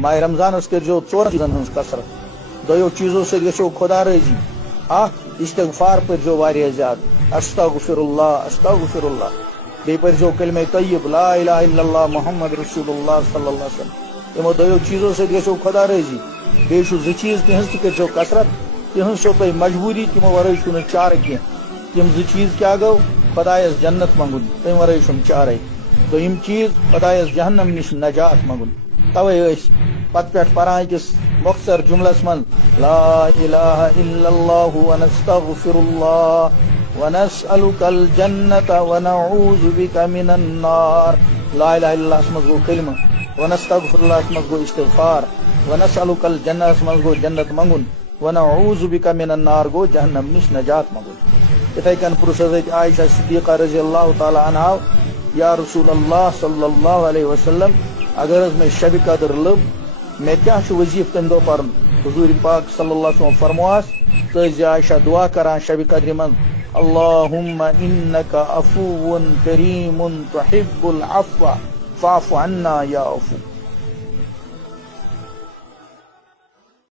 ماہ رمضان کرو 4 چیزن ہز کثرت. دویو چیزوں سے گھو خدا رضی. استغفار پرزو واریاہ زیادہ استغفر اللہ. بی پرزو کلمہ طیب لا الہ الا اللہ محمد رسول اللہ صلی اللہ علیہ وسلم. یمو دویو چیزوں سے گھو خدا رضی. بیچو 2 چیز تہذ ترزو کثرت. تہذ چھو تہ مجبوری تمو ورائے چھو چارہ کی. تم 2 چیز کیا گو خدایس جنت منگن تم ورائے چھم چارے. دویم چیز خدایس جہنم نش نجات منگن. توے پتہ پہ پران أکس مختصر جملس من لا الہ الا اللہ ونستغفر اللہ ونسألک الجنة ونعوذ بک من النار. لا الہ الا اللہ مز گو کلمہ, ونستغفر اللہ مز گو استغفار, ونسألک الجنة مز گو جنت منگن, ونعوذ بک من النار گو جہنم نش نجات منگن. اتھے کن پرسز عائشہ صدیقہ رضی اللہ تعالی عنہا یا رسول اللہ صلی اللہ علیہ وسلم اگر میں شب قدر لب میں کیا وظیف تمہ دہ پرن. حضور پاک صلی اللہ علیہ وسلم فرمواس تز عائشہ دعا کران شب قدر من اللہم انک عفو کریم تحب العفو فاعف عنا یا عفو.